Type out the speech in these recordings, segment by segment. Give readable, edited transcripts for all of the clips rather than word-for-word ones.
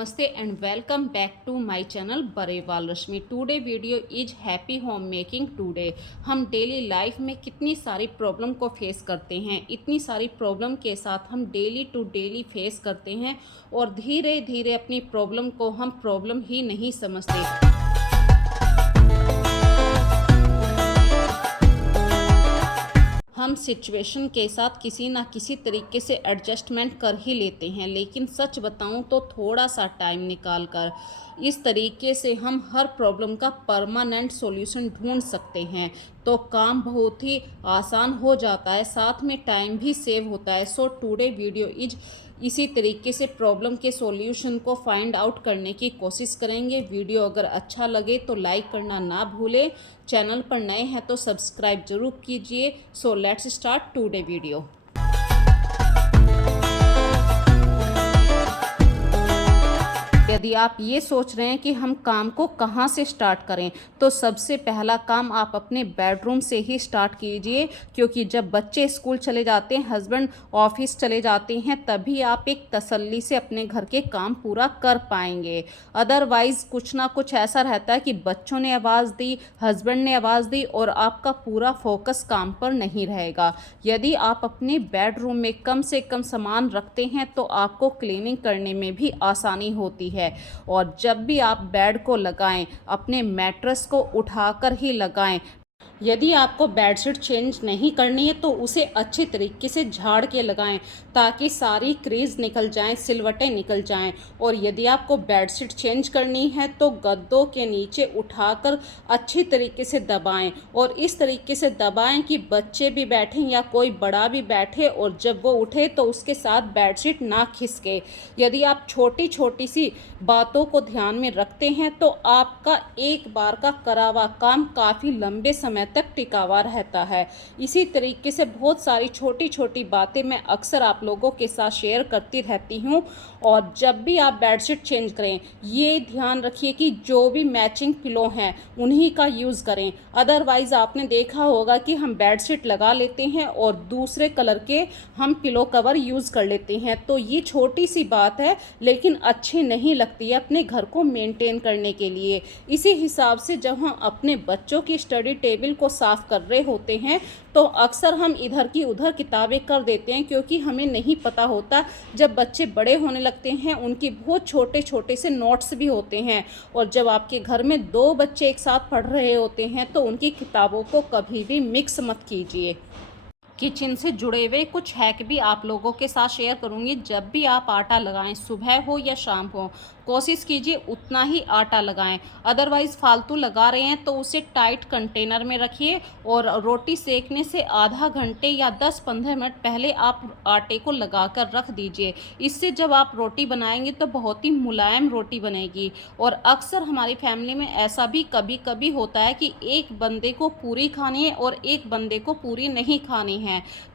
Namaste and welcome back to my channel Bareval Rashmi. Today video is happy homemaking today. हम daily life में कितनी सारी problem को face करते हैं, इतनी सारी प्रॉब्लम के साथ हम डेली टू डेली फेस करते हैं और धीरे धीरे अपनी प्रॉब्लम को हम प्रॉब्लम ही नहीं समझते। हम सिचुएशन के साथ किसी ना किसी तरीके से एडजस्टमेंट कर ही लेते हैं, लेकिन सच बताऊं तो थोड़ा सा टाइम निकाल कर इस तरीके से हम हर प्रॉब्लम का परमानेंट सॉल्यूशन ढूंढ सकते हैं तो काम बहुत ही आसान हो जाता है, साथ में टाइम भी सेव होता है। सो टुडे वीडियो इज इसी तरीके से प्रॉब्लम के सॉल्यूशन को फाइंड आउट करने की कोशिश करेंगे। वीडियो अगर अच्छा लगे तो लाइक करना ना भूलें, चैनल पर नए हैं तो सब्सक्राइब जरूर कीजिए। So let's start today video. यदि आप ये सोच रहे हैं कि हम काम को कहाँ से स्टार्ट करें, तो सबसे पहला काम आप अपने बेडरूम से ही स्टार्ट कीजिए, क्योंकि जब बच्चे स्कूल चले जाते हैं, हस्बैंड ऑफिस चले जाते हैं, तभी आप एक तसल्ली से अपने घर के काम पूरा कर पाएंगे। अदरवाइज़ कुछ ना कुछ ऐसा रहता है कि बच्चों ने आवाज़ दी, हस्बैंड ने आवाज़ दी और आपका पूरा फोकस काम पर नहीं रहेगा। यदि आप अपने बेडरूम में कम से कम सामान रखते हैं तो आपको क्लीनिंग करने में भी आसानी होती है। और जब भी आप बेड को लगाएं, अपने मैट्रेस को उठाकर ही लगाएं। यदि आपको बेडशीट चेंज नहीं करनी है तो उसे अच्छे तरीके से झाड़ के लगाएं, ताकि सारी क्रीज निकल जाएं, सिलवटें निकल जाएं। और यदि आपको बेडशीट चेंज करनी है तो गद्दों के नीचे उठाकर अच्छी तरीके से दबाएं, और इस तरीके से दबाएं कि बच्चे भी बैठें या कोई बड़ा भी बैठे और जब वो उठे तो उसके साथ बेडशीट ना खिसके। यदि आप छोटी छोटी सी बातों को ध्यान में रखते हैं तो आपका एक बार का करा हुआ काम काफ़ी लंबे समय तक टिकावा रहता है। इसी तरीके से बहुत सारी छोटी छोटी बातें मैं अक्सर आप लोगों के साथ शेयर करती रहती हूँ। और जब भी आप बेडशीट चेंज करें, ये ध्यान रखिए कि जो भी मैचिंग पिलो हैं उन्हीं का यूज़ करें। अदरवाइज़ आपने देखा होगा कि हम बेडशीट लगा लेते हैं और दूसरे कलर के हम पिलो कवर यूज़ कर लेते हैं। तो ये छोटी सी बात है, लेकिन अच्छी नहीं लगती है अपने घर को मेंटेन करने के लिए। इसी हिसाब से जब हम अपने बच्चों की स्टडी टेबल को साफ कर रहे होते हैं तो अक्सर हम इधर की उधर किताबें कर देते हैं, क्योंकि हमें नहीं पता होता जब बच्चे बड़े होने लगते हैं उनकी बहुत छोटे छोटे से नोट्स भी होते हैं। और जब आपके घर में दो बच्चे एक साथ पढ़ रहे होते हैं तो उनकी किताबों को कभी भी मिक्स मत कीजिए। किचन से जुड़े हुए कुछ हैक भी आप लोगों के साथ शेयर करूंगी। जब भी आप आटा लगाएं, सुबह हो या शाम हो, कोशिश कीजिए उतना ही आटा लगाएं। अदरवाइज़ फालतू लगा रहे हैं तो उसे टाइट कंटेनर में रखिए और रोटी सेकने से आधा घंटे या 10-15 मिनट पहले आप आटे को लगा कर रख दीजिए। इससे जब आप रोटी बनाएंगे तो बहुत ही मुलायम रोटी बनेगी। और अक्सर हमारी फैमिली में ऐसा भी कभी कभी होता है कि एक बंदे को पूरी खानी है और एक बंदे को पूरी नहीं खानी है।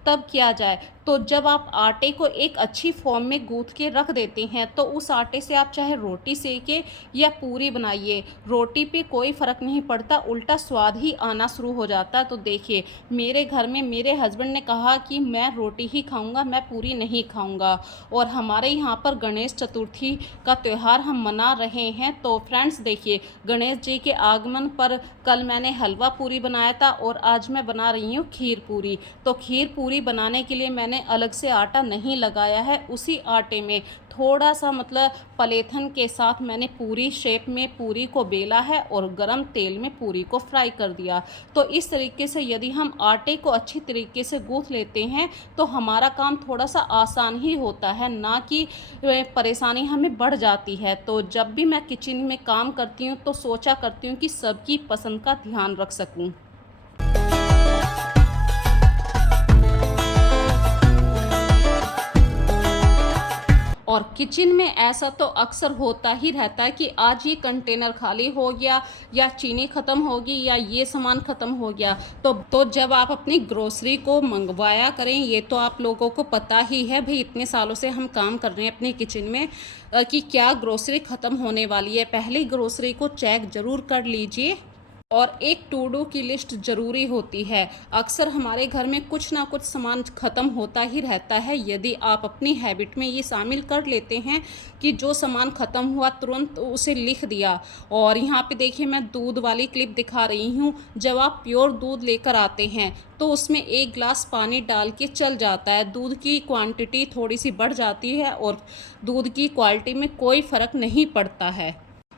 तब किया जाए, तो जब आप आटे को एक अच्छी फॉर्म में गूंथ के रख देते हैं तो उस आटे से आप चाहे रोटी सेके या पूरी बनाइए, रोटी पे कोई फ़र्क नहीं पड़ता, उल्टा स्वाद ही आना शुरू हो जाता है। तो देखिए, मेरे घर में मेरे हस्बैंड ने कहा कि मैं रोटी ही खाऊंगा, मैं पूरी नहीं खाऊंगा। और हमारे यहाँ पर गणेश चतुर्थी का त्यौहार हम मना रहे हैं। तो फ्रेंड्स देखिए, गणेश जी के आगमन पर कल मैंने हलवा पूरी बनाया था और आज मैं बना रही हूँ खीर पूरी। तो खीर पूरी बनाने के लिए मैंने अलग से आटा नहीं लगाया है, उसी आटे में थोड़ा सा मतलब पलेथन के साथ मैंने पूरी शेप में पूरी को बेला है और गरम तेल में पूरी को फ्राई कर दिया। तो इस तरीके से यदि हम आटे को अच्छी तरीके से गूंथ लेते हैं तो हमारा काम थोड़ा सा आसान ही होता है, ना कि परेशानी हमें बढ़ जाती है। तो जब भी मैं किचन में काम करती हूँ तो सोचा करती हूँ कि सबकी पसंद का ध्यान रख सकूँ। और किचन में ऐसा तो अक्सर होता ही रहता है कि आज ये कंटेनर खाली हो गया या चीनी ख़त्म होगी या ये सामान ख़त्म हो गया। तो जब आप अपनी ग्रोसरी को मंगवाया करें, ये तो आप लोगों को पता ही है भाई, इतने सालों से हम काम कर रहे हैं अपने किचन में कि क्या ग्रोसरी ख़त्म होने वाली है। पहले ग्रोसरी को चेक ज़रूर कर लीजिए। और एक टू डू की लिस्ट ज़रूरी होती है। अक्सर हमारे घर में कुछ ना कुछ सामान ख़त्म होता ही रहता है। यदि आप अपनी हैबिट में ये शामिल कर लेते हैं कि जो सामान ख़त्म हुआ तुरंत उसे लिख दिया। और यहाँ पे देखिए मैं दूध वाली क्लिप दिखा रही हूँ। जब आप प्योर दूध लेकर आते हैं तो उसमें 1 ग्लास पानी डाल के चल जाता है। दूध की क्वांटिटी थोड़ी सी बढ़ जाती है और दूध की क्वालिटी में कोई फ़र्क नहीं पड़ता है।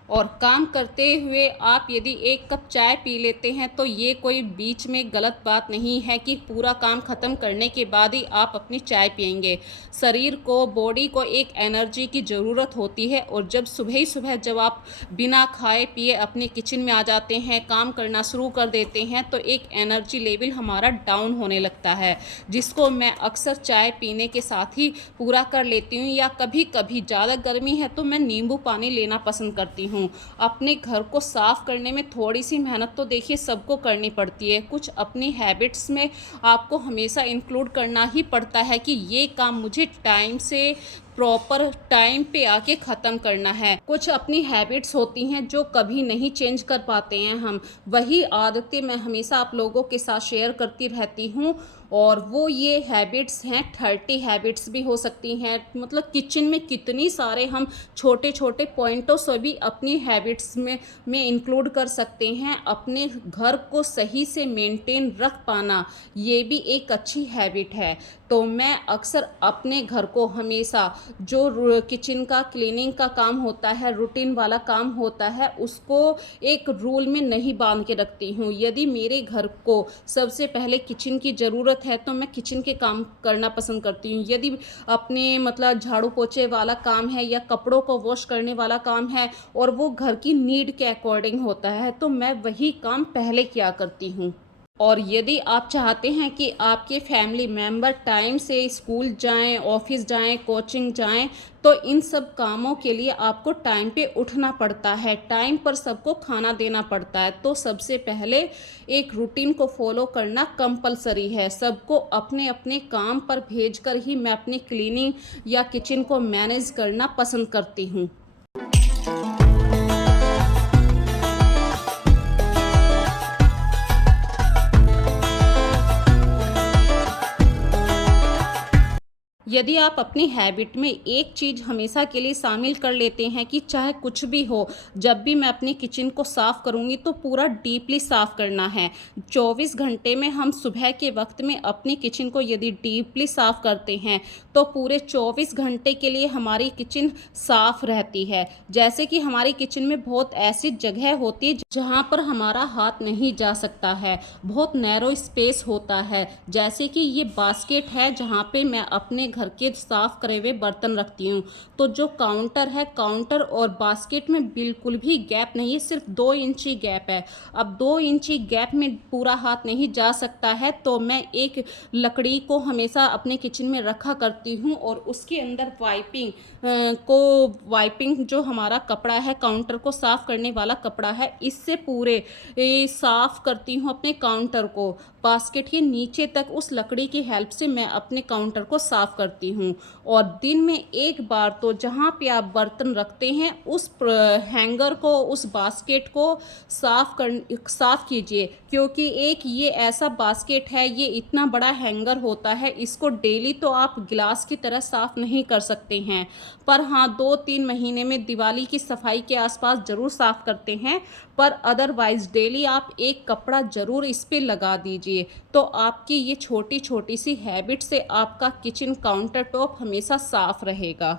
और काम करते हुए आप यदि 1 कप चाय पी लेते हैं तो ये कोई बीच में गलत बात नहीं है कि पूरा काम ख़त्म करने के बाद ही आप अपनी चाय पिएंगे। शरीर को, बॉडी को एक एनर्जी की ज़रूरत होती है और जब सुबह ही सुबह जब आप बिना खाए पिए अपने किचन में आ जाते हैं, काम करना शुरू कर देते हैं तो एक एनर्जी लेवल हमारा डाउन होने लगता है, जिसको मैं अक्सर चाय पीने के साथ ही पूरा कर लेती हूँ। या कभी कभी ज़्यादा गर्मी है तो मैं नींबू पानी लेना पसंद करती हूँ। अपने घर को साफ करने में थोड़ी सी मेहनत तो देखिए सबको करनी पड़ती है। कुछ अपनी हैबिट्स में आपको हमेशा इंक्लूड करना ही पड़ता है कि ये काम मुझे टाइम से प्रॉपर टाइम पे आके ख़त्म करना है। कुछ अपनी हैबिट्स होती हैं जो कभी नहीं चेंज कर पाते हैं हम। वही आदतें मैं हमेशा आप लोगों के साथ शेयर करती रहती हूँ और वो ये हैबिट्स हैं 30 हैबिट्स भी हो सकती हैं। मतलब किचन में कितनी सारे हम छोटे छोटे पॉइंटों से भी अपनी हैबिट्स में इंक्लूड कर सकते हैं। अपने घर को सही से मेंटेन रख पाना ये भी एक अच्छी हैबिट है। तो मैं अक्सर अपने घर को हमेशा जो किचन का क्लीनिंग का काम होता है, रूटीन वाला काम होता है, उसको एक रूल में नहीं बांध के रखती हूँ। यदि मेरे घर को सबसे पहले किचन की ज़रूरत है तो मैं किचन के काम करना पसंद करती हूँ। यदि अपने मतलब झाड़ू पोछे वाला काम है या कपड़ों को वॉश करने वाला काम है और वो घर की नीड के अकॉर्डिंग होता है तो मैं वही काम पहले किया करती हूँ। और यदि आप चाहते हैं कि आपके फैमिली मेम्बर टाइम से स्कूल जाएं, ऑफिस जाएं, कोचिंग जाएं, तो इन सब कामों के लिए आपको टाइम पे उठना पड़ता है, टाइम पर सबको खाना देना पड़ता है। तो सबसे पहले एक रूटीन को फॉलो करना कंपलसरी है। सबको अपने अपने काम पर भेजकर ही मैं अपनी क्लीनिंग या किचन को मैनेज करना पसंद करती हूँ। यदि आप अपनी हैबिट में एक चीज़ हमेशा के लिए शामिल कर लेते हैं कि चाहे कुछ भी हो, जब भी मैं अपनी किचन को साफ़ करूँगी तो पूरा डीपली साफ़ करना है। 24 घंटे में हम सुबह के वक्त में अपनी किचन को यदि डीपली साफ़ करते हैं तो पूरे 24 घंटे के लिए हमारी किचन साफ़ रहती है। जैसे कि हमारी किचन में बहुत ऐसी जगह होती है जहाँ पर हमारा हाथ नहीं जा सकता है, बहुत नैरो स्पेस होता है। जैसे कि ये बास्केट है जहाँ पे मैं अपने घर के साफ करे हुए बर्तन रखती हूँ। तो जो काउंटर है, काउंटर और बास्केट में बिल्कुल भी गैप नहीं है, सिर्फ 2 इंची गैप है। अब 2 इंची गैप में पूरा हाथ नहीं जा सकता है तो मैं एक लकड़ी को हमेशा अपने किचन में रखा करती हूँ और उसके अंदर वाइपिंग जो हमारा कपड़ा है, काउंटर को साफ करने वाला कपड़ा है, इससे पूरे साफ करती हूँ अपने काउंटर को। बास्केट के नीचे तक उस लकड़ी की हेल्प से मैं अपने काउंटर को साफ करती हूँ। और दिन में एक बार तो जहाँ पे आप बर्तन रखते हैं उस हैंगर को, उस बास्केट को साफ कीजिए, क्योंकि एक ये ऐसा बास्केट है, ये इतना बड़ा हैंगर होता है, इसको डेली तो आप गिलास की तरह साफ नहीं कर सकते हैं, पर हाँ 2-3 महीने में दिवाली की सफाई के आसपास ज़रूर साफ करते हैं। पर अदरवाइज़ डेली आप एक कपड़ा ज़रूर इस पे लगा दीजिए। तो आपकी ये छोटी छोटी सी हैबिट से आपका किचन काउंटर टॉप हमेशा साफ रहेगा।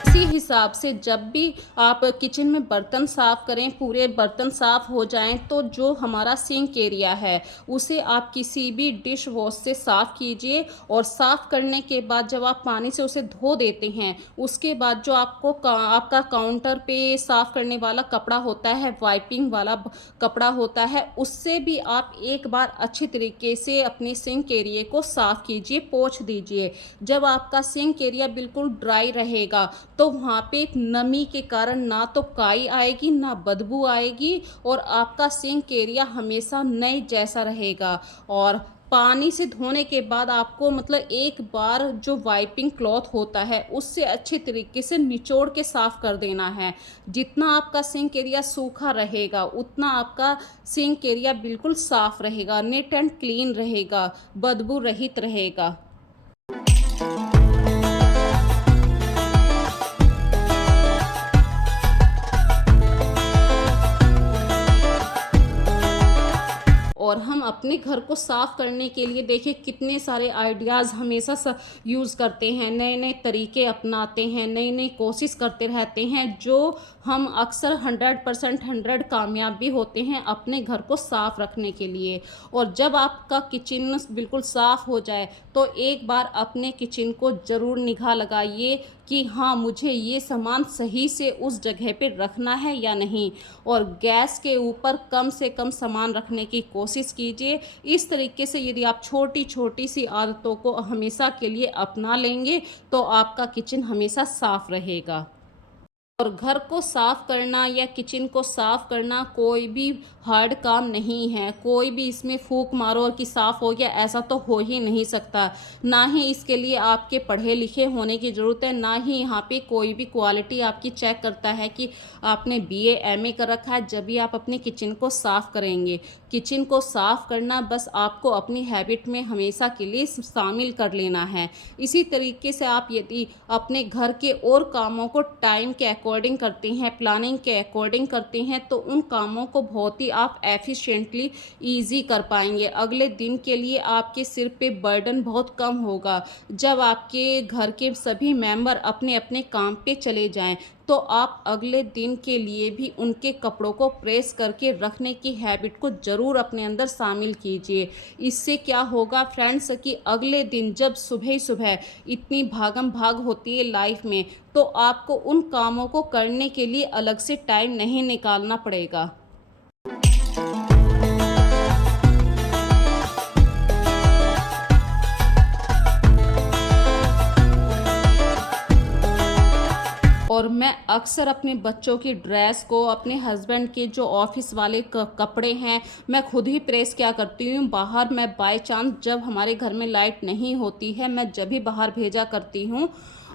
इसी हिसाब से जब भी आप किचन में बर्तन साफ़ करें, पूरे बर्तन साफ़ हो जाएं, तो जो हमारा सिंक एरिया है उसे आप किसी भी डिश वॉश से साफ़ कीजिए। और साफ़ करने के बाद जब आप पानी से उसे धो देते हैं, उसके बाद जो आपका काउंटर पे साफ़ करने वाला कपड़ा होता है, वाइपिंग वाला कपड़ा होता है, उससे भी आप एक बार अच्छी तरीके से अपने सिंक एरिया को साफ़ कीजिए, पोंछ दीजिए। जब आपका सिंक एरिया बिल्कुल ड्राई रहेगा तो वहाँ पे नमी के कारण ना तो काई आएगी, ना बदबू आएगी और आपका सिंक एरिया हमेशा नए जैसा रहेगा। और पानी से धोने के बाद आपको मतलब एक बार जो वाइपिंग क्लॉथ होता है उससे अच्छे तरीके से निचोड़ के साफ़ कर देना है। जितना आपका सिंक एरिया सूखा रहेगा उतना आपका सिंक एरिया बिल्कुल साफ़ रहेगा, नीट एंड क्लीन रहेगा, बदबू रहित रहेगा। और हम अपने घर को साफ़ करने के लिए देखिए कितने सारे आइडियाज़ हमेशा यूज़ करते हैं, नए नए तरीके अपनाते हैं, नई नई कोशिश करते रहते हैं, जो हम अक्सर 100% 100 कामयाब भी होते हैं अपने घर को साफ़ रखने के लिए। और जब आपका किचन बिल्कुल साफ़ हो जाए तो एक बार अपने किचन को ज़रूर निगाह लगाइए कि हाँ, मुझे ये सामान सही से उस जगह पे रखना है या नहीं। और गैस के ऊपर कम से कम सामान रखने की कोशिश कीजिए। इस तरीके से यदि आप छोटी छोटी सी आदतों को हमेशा के लिए अपना लेंगे तो आपका किचन हमेशा साफ़ रहेगा। और घर को साफ़ करना या किचन को साफ़ करना कोई भी हार्ड काम नहीं है। कोई भी इसमें फूंक मारो और कि साफ़ हो गया, ऐसा तो हो ही नहीं सकता। ना ही इसके लिए आपके पढ़े लिखे होने की ज़रूरत है, ना ही यहाँ पे कोई भी क्वालिटी आपकी चेक करता है कि आपने बीए एमए कर रखा है जब भी आप अपने किचन को साफ़ करेंगे। किचन को साफ़ करना बस आपको अपनी हैबिट में हमेशा के लिए शामिल कर लेना है। इसी तरीके से आप यदि अपने घर के और कामों को टाइम के अकॉर्डिंग करते हैं, प्लानिंग के अकॉर्डिंग करते हैं, तो उन कामों को बहुत ही आप एफिशिएंटली ईज़ी कर पाएंगे। अगले दिन के लिए आपके सिर पे बर्डन बहुत कम होगा। जब आपके घर के सभी मेंबर अपने अपने काम पे चले जाएं तो आप अगले दिन के लिए भी उनके कपड़ों को प्रेस करके रखने की हैबिट को ज़रूर अपने अंदर शामिल कीजिए। इससे क्या होगा फ्रेंड्स कि अगले दिन जब सुबह ही सुबह इतनी भागम भाग होती है लाइफ में, तो आपको उन कामों को करने के लिए अलग से टाइम नहीं निकालना पड़ेगा। और मैं अक्सर अपने बच्चों की ड्रेस को, अपने हस्बैंड के जो ऑफिस वाले कपड़े हैं, मैं खुद ही प्रेस क्या करती हूँ। बाहर मैं बाय चांस जब हमारे घर में लाइट नहीं होती है, मैं जब भी बाहर भेजा करती हूँ।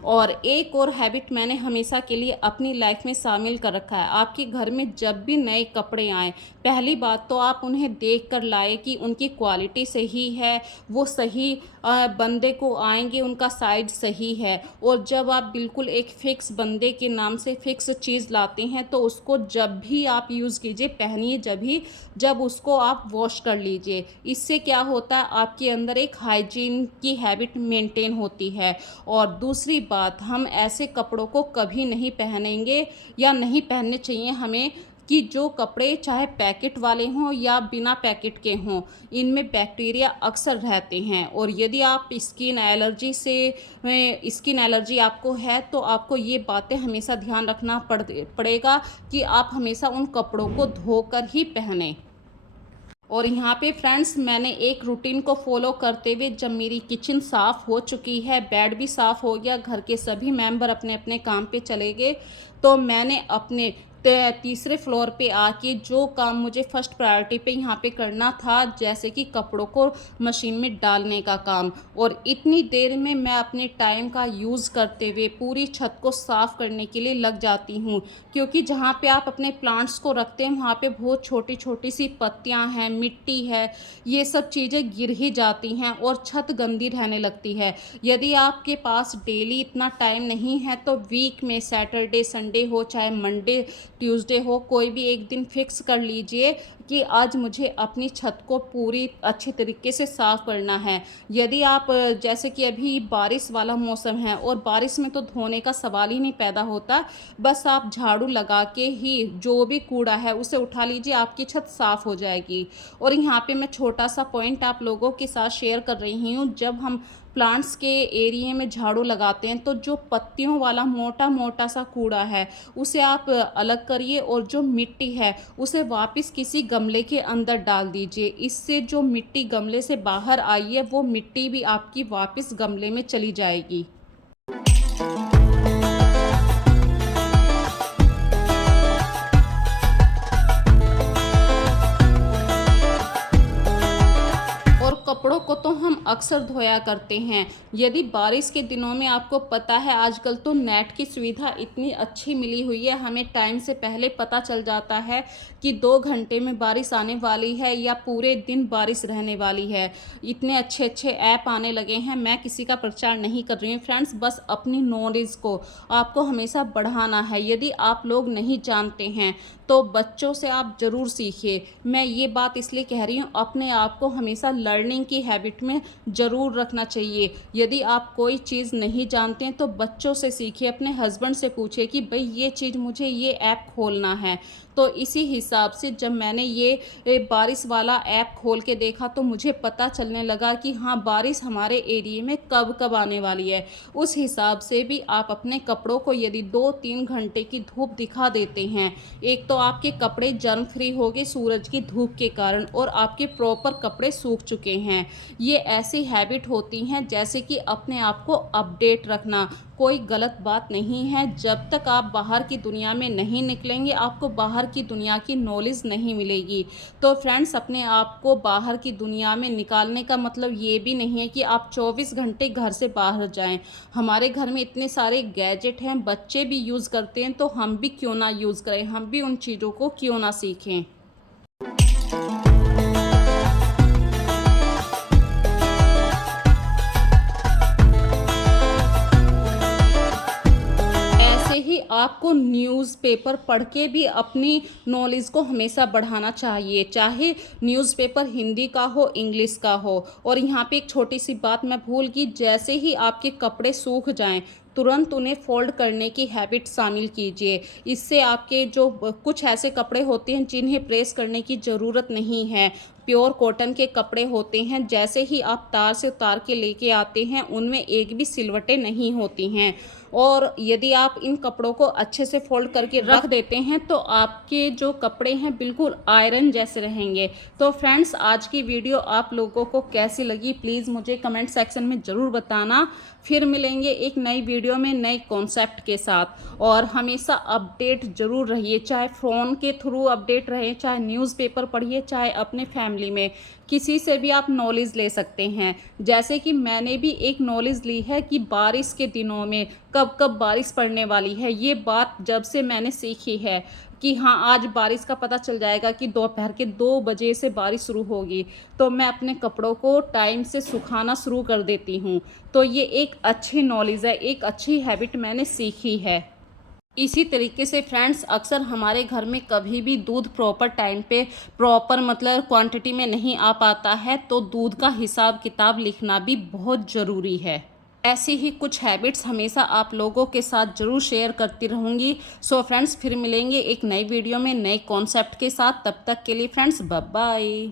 और एक और हैबिट मैंने हमेशा के लिए अपनी लाइफ में शामिल कर रखा है। आपके घर में जब भी नए कपड़े आएँ, पहली बात तो आप उन्हें देख कर लाए कि उनकी क्वालिटी सही है, वो सही बंदे को आएंगे, उनका साइज सही है। और जब आप बिल्कुल एक फ़िक्स बंदे के नाम से फ़िक्स चीज़ लाते हैं तो उसको जब भी आप यूज़ कीजिए, पहनिए जब उसको आप वॉश कर लीजिए। इससे क्या होता है, आपके अंदर एक हाइजीन की हैबिट मेंटेन होती है। और दूसरी बात, हम ऐसे कपड़ों को कभी नहीं पहनेंगे या नहीं पहनने चाहिए हमें कि जो कपड़े चाहे पैकेट वाले हों या बिना पैकेट के हों, इनमें बैक्टीरिया अक्सर रहते हैं। और यदि आप स्किन एलर्जी आपको है तो आपको ये बातें हमेशा ध्यान रखना पड़ेगा कि आप हमेशा उन कपड़ों को धोकर ही पहनें। और यहाँ पे फ्रेंड्स, मैंने एक रूटीन को फॉलो करते हुए जब मेरी किचन साफ़ हो चुकी है, बेड भी साफ़ हो गया, घर के सभी मेंबर अपने अपने काम पे चले गए, तो मैंने अपने तीसरे फ्लोर पे आके जो काम मुझे फर्स्ट प्रायोरिटी पे यहाँ पे करना था, जैसे कि कपड़ों को मशीन में डालने का काम, और इतनी देर में मैं अपने टाइम का यूज़ करते हुए पूरी छत को साफ़ करने के लिए लग जाती हूँ। क्योंकि जहाँ पे आप अपने प्लांट्स को रखते हैं वहाँ पे बहुत छोटी छोटी सी पत्तियाँ हैं, मिट्टी है, ये सब चीज़ें गिर ही जाती हैं और छत गंदी रहने लगती है। यदि आपके पास डेली इतना टाइम नहीं है तो वीक में सैटरडे संडे हो चाहे मंडे ट्यूसडे हो, कोई भी एक दिन फिक्स कर लीजिए कि आज मुझे अपनी छत को पूरी अच्छी तरीके से साफ़ करना है। यदि आप जैसे कि अभी बारिश वाला मौसम है और बारिश में तो धोने का सवाल ही नहीं पैदा होता, बस आप झाड़ू लगा के ही जो भी कूड़ा है उसे उठा लीजिए, आपकी छत साफ़ हो जाएगी। और यहाँ पे मैं छोटा सा पॉइंट आप लोगों के साथ शेयर कर रही हूँ, जब हम प्लांट्स के एरिए में झाड़ू लगाते हैं तो जो पत्तियों वाला मोटा मोटा सा कूड़ा है उसे आप अलग करिए और जो मिट्टी है उसे वापस किसी गमले के अंदर डाल दीजिए। इससे जो मिट्टी गमले से बाहर आई है वो मिट्टी भी आपकी वापस गमले में चली जाएगी। कपड़ों को अक्सर धोया करते हैं। यदि बारिश के दिनों में आपको पता है आजकल तो नेट की सुविधा इतनी अच्छी मिली हुई है, हमें टाइम से पहले पता चल जाता है कि 2 घंटे में बारिश आने वाली है या पूरे दिन बारिश रहने वाली है। इतने अच्छे अच्छे ऐप आने लगे हैं। मैं किसी का प्रचार नहीं कर रही हूँ फ्रेंड्स, बस अपनी नॉलेज को आपको हमेशा बढ़ाना है। यदि आप लोग नहीं जानते हैं तो बच्चों से आप ज़रूर सीखिए। मैं ये बात इसलिए कह रही हूँ, अपने आप को हमेशा लर्निंग की हैबिट में ज़रूर रखना चाहिए। यदि आप कोई चीज़ नहीं जानते हैं तो बच्चों से सीखिए, अपने हस्बैंड से पूछिए कि भाई ये चीज़ मुझे ये ऐप खोलना है। तो इसी हिसाब से जब मैंने ये बारिश वाला ऐप खोल के देखा तो मुझे पता चलने लगा कि हाँ, बारिश हमारे एरिए में कब कब आने वाली है। उस हिसाब से भी आप अपने कपड़ों को यदि 2-3 घंटे की धूप दिखा देते हैं, एक तो आपके कपड़े जर्म फ्री हो गए सूरज की धूप के कारण और आपके प्रॉपर कपड़े सूख चुके हैं। ये ऐसी हैबिट होती हैं जैसे कि अपने आप को अपडेट रखना, कोई गलत बात नहीं है। जब तक आप बाहर की दुनिया में नहीं निकलेंगे आपको बाहर की दुनिया की नॉलेज नहीं मिलेगी। तो फ्रेंड्स, अपने आप को बाहर की दुनिया में निकालने का मतलब ये भी नहीं है कि आप 24 घंटे घर से बाहर जाएं। हमारे घर में इतने सारे गैजेट हैं, बच्चे भी यूज़ करते हैं, तो हम भी क्यों ना यूज़ करें, हम भी उन चीज़ों को क्यों ना सीखें। ऐसे ही आपको न्यूज़पेपर पढ़ के भी अपनी नॉलेज को हमेशा बढ़ाना चाहिए, चाहे न्यूज़पेपर हिंदी का हो इंग्लिश का हो। और यहाँ पे एक छोटी सी बात मैं भूल गई, जैसे ही आपके कपड़े सूख जाएं तुरंत उन्हें फोल्ड करने की हैबिट शामिल कीजिए। इससे आपके जो कुछ ऐसे कपड़े होते हैं जिन्हें प्रेस करने की ज़रूरत नहीं है, प्योर कॉटन के कपड़े होते हैं, जैसे ही आप तार से उतार के लेके आते हैं उनमें एक भी सिलवटें नहीं होती हैं। और यदि आप इन कपड़ों को अच्छे से फोल्ड करके रख देते हैं तो आपके जो कपड़े हैं बिल्कुल आयरन जैसे रहेंगे। तो फ्रेंड्स, आज की वीडियो आप लोगों को कैसी लगी प्लीज़ मुझे कमेंट सेक्शन में ज़रूर बताना। फिर मिलेंगे एक नई वीडियो में नए कॉन्सेप्ट के साथ। और हमेशा अपडेट ज़रूर रहिए, चाहे फ़ोन के थ्रू अपडेट रहें, चाहे न्यूज़पेपर पढ़िए, चाहे अपने फैमिली में किसी से भी आप नॉलेज ले सकते हैं। जैसे कि मैंने भी एक नॉलेज ली है कि बारिश के दिनों में कब कब बारिश पड़ने वाली है। ये बात जब से मैंने सीखी है कि हाँ, आज बारिश का पता चल जाएगा कि दोपहर के 2 बजे से बारिश शुरू होगी, तो मैं अपने कपड़ों को टाइम से सुखाना शुरू कर देती हूँ। तो ये एक अच्छी नॉलेज है, एक अच्छी हैबिट मैंने सीखी है। इसी तरीके से फ्रेंड्स, अक्सर हमारे घर में कभी भी दूध प्रॉपर टाइम पे प्रॉपर मतलब क्वांटिटी में नहीं आ पाता है, तो दूध का हिसाब किताब लिखना भी बहुत ज़रूरी है। ऐसी ही कुछ हैबिट्स हमेशा आप लोगों के साथ ज़रूर शेयर करती रहूँगी। सो फ्रेंड्स, फिर मिलेंगे एक नई वीडियो में नए कॉन्सेप्ट के साथ। तब तक के लिए फ्रेंड्स, बाय बाय।